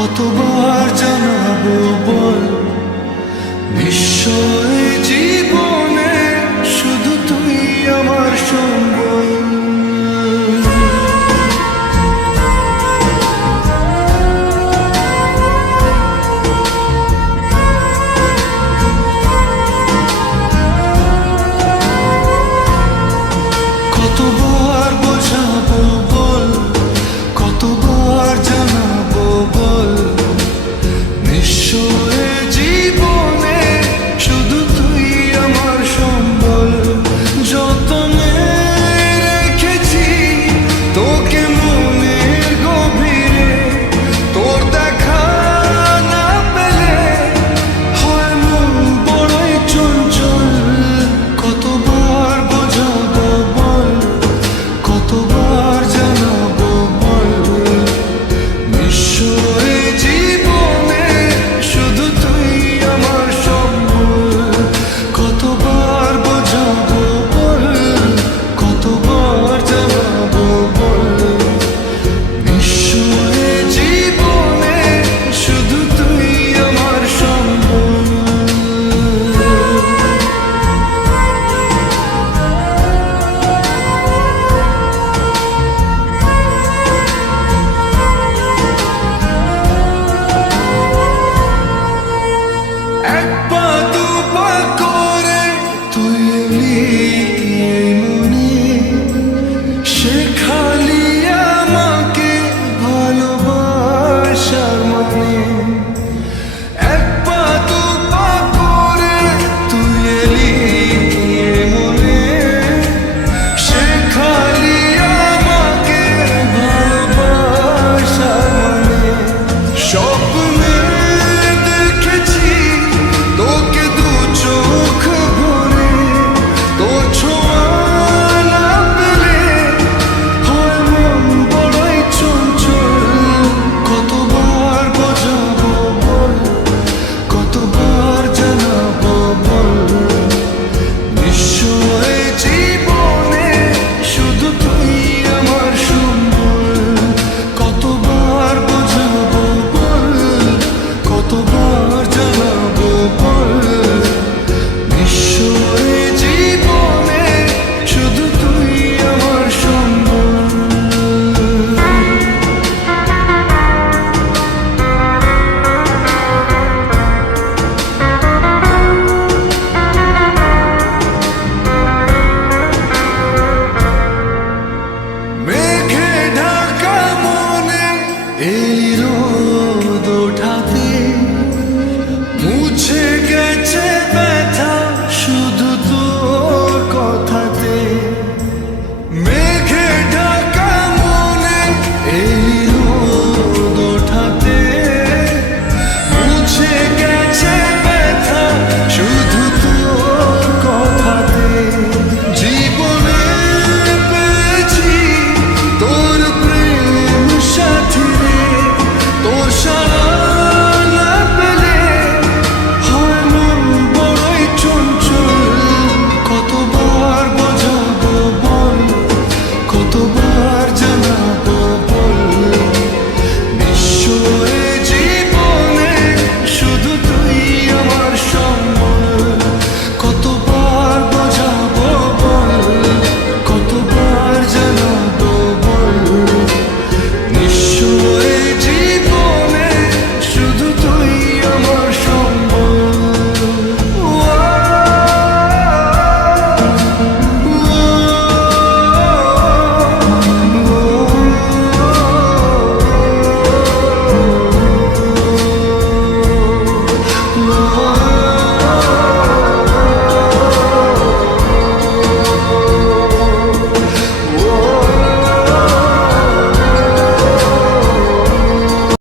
কতবার জানাবো বল নিশ্চয় জীবনে শুধু তুই আমার সম্বল। কতবার বোঝাবো বল, কতবার জানাবো বল নিশ্চয় জীবনে শুধু তুই আমার সম্বল। যতনে রেখেছি তোকে মনের গভীরে, তোর দেখা না পেলে হয় মন বড়ই চঞ্চল। কতবার বোঝাবো বল, কতবার জানাবো বল নিশ্চয় জীবনে শুধু তুই আমার সম্বল। কতবার বোঝাবো বল, কতবার জানাবো বল নিশ্চয় জীবনে শুধু তুই আমার সম্বল। এক পা দু পা করে তুই এলি এই মনে, শেখালি আমাকে ভালোবাসার মানে। এক পা দু পা করে তুই এলি এই মনে, শেখালি আমাকে ভালোবাসার মানে। স্বপ্নে দেখেছি তোকে দু চোখ ভরে, তোর ছোঁয়া না পেলে হয় মন বড়ই চঞ্চল। কতবার বোঝাবো বল, কতবার জানাবো বল নিশ্চয় জীবনে শুধু তুই আমার সম্বল। কতবার বোঝাবো বল, কতবার জানাবো বল নিশ্চয় জীবনে শুধু তুই আমার সম্বল। মেঘে ঢাকা মনে এই